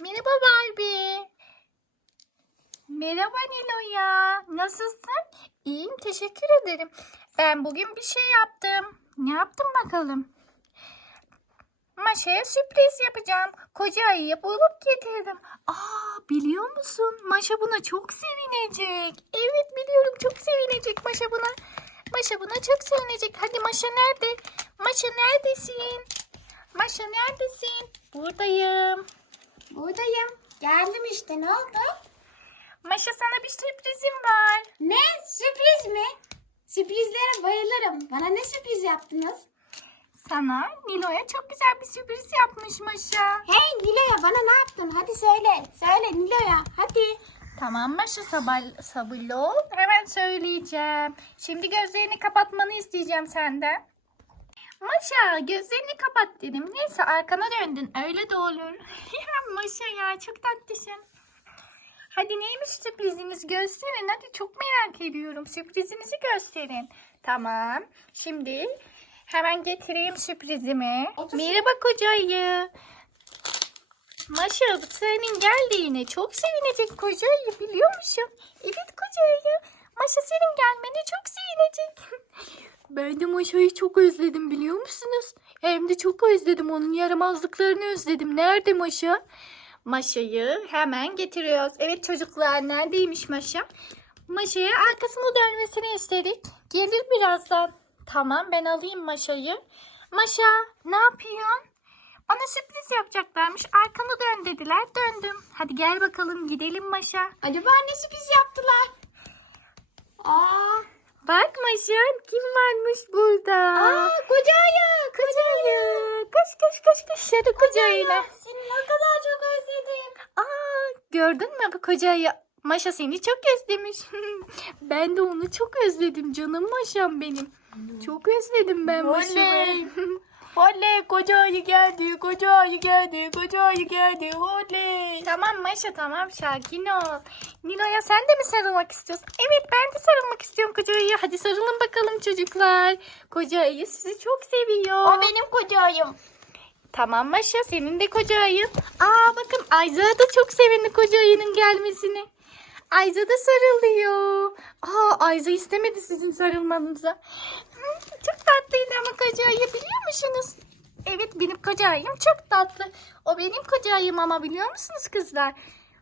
Merhaba Barbie. Merhaba Nilo'ya. Nasılsın? İyiyim teşekkür ederim. Ben bugün bir şey yaptım. Ne yaptım bakalım? Maşa'ya sürpriz yapacağım. Koca ayıyı bulup getirdim. Aa biliyor musun? Maşa buna çok sevinecek. Evet biliyorum çok sevinecek Maşa buna. Maşa buna çok sevinecek. Hadi Maşa nerede? Maşa neredesin? Maşa neredesin? Buradayım. Buradayım. Geldim işte ne oldu? Maşa sana bir sürprizim var. Ne? Sürpriz mi? Sürprizlere bayılırım. Bana ne sürpriz yaptınız? Sana Nilo'ya çok güzel bir sürpriz yapmış Maşa. Hey Nilo'ya bana ne yaptın? Hadi söyle. Söyle Nilo'ya hadi. Tamam Maşa sabah, sabırlı ol. Hemen söyleyeceğim. Şimdi gözlerini kapatmanı isteyeceğim senden. Maşa gözlerini kapat dedim. Neyse arkana döndün. Öyle de olur. ya Maşa ya çok tatlısın. Hadi neymiş sürpriziniz gösterin. Hadi çok merak ediyorum. Sürprizinizi gösterin. Tamam. Şimdi hemen getireyim sürprizimi. Otur. Merhaba koca ayı. Maşa senin geldiğine çok sevinecek koca ayı biliyor musun? Evet koca ayı. Maşa senin gelmene çok sevinecek. Ben de Maşa'yı çok özledim biliyor musunuz? Hem de çok özledim onun yaramazlıklarını özledim. Nerede Maşa? Maşa'yı hemen getiriyoruz. Evet çocuklar neredeymiş Maşa? Maşa'ya arkasını dönmesini istedik. Gelir birazdan. Tamam ben alayım Maşa'yı. Maşa ne yapıyorsun? Bana sürpriz yapacaklarmış. Arkanı dön dediler. Döndüm. Hadi gel bakalım gidelim Maşa. Acaba ne sürpriz yaptılar? Aa, Bak Maşa kim varmış burada? aa koca ayı. koca ayı. Koş koş koş koş. Hadi koca ayına. Seni ne kadar çok özledim. Aa, gördün mü bu koca ayı? Maşa seni çok özlemiş. ben de onu çok özledim canım Maşam benim. Çok özledim ben Oley. Maşa'yı. Oley koca ayı geldi, koca ayı geldi, koca ayı geldi, oley. Tamam Maşa tamam sakin ol. Nilo'ya sen de mi sarılmak istiyorsun? Evet ben de sarılmak istiyorum koca ayıya. Hadi sarılın bakalım çocuklar. Koca ayı sizi çok seviyor. O benim koca ayım. Tamam Maşa senin de koca ayın. Aa bakın Ayza da çok sevindi koca ayının gelmesini. Ayza da sarılıyor. Aa Ayza istemedi sizin sarılmanızı. Hı, Çok tatlıydı ama koca ayı biliyor musunuz? Evet benim koca ayım çok tatlı. O benim koca ayım ama biliyor musunuz kızlar?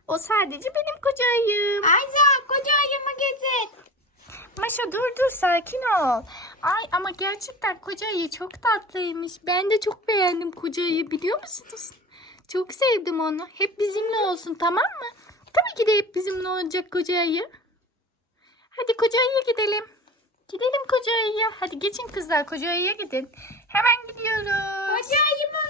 O sadece benim koca ayım. Ayza koca ayımı getir. Maşa dur dur sakin ol. Ay ama gerçekten koca ayı çok tatlıymış. Ben de çok beğendim koca ayı biliyor musunuz? Çok sevdim onu. Hep bizimle olsun tamam mı? Tabii ki de hep bizimle olacak koca ayı. Hadi koca ayıya gidelim. Gidelim koca ayıya. Hadi geçin kızlar koca ayıya gidin. Hemen gidiyoruz. Koca ayımı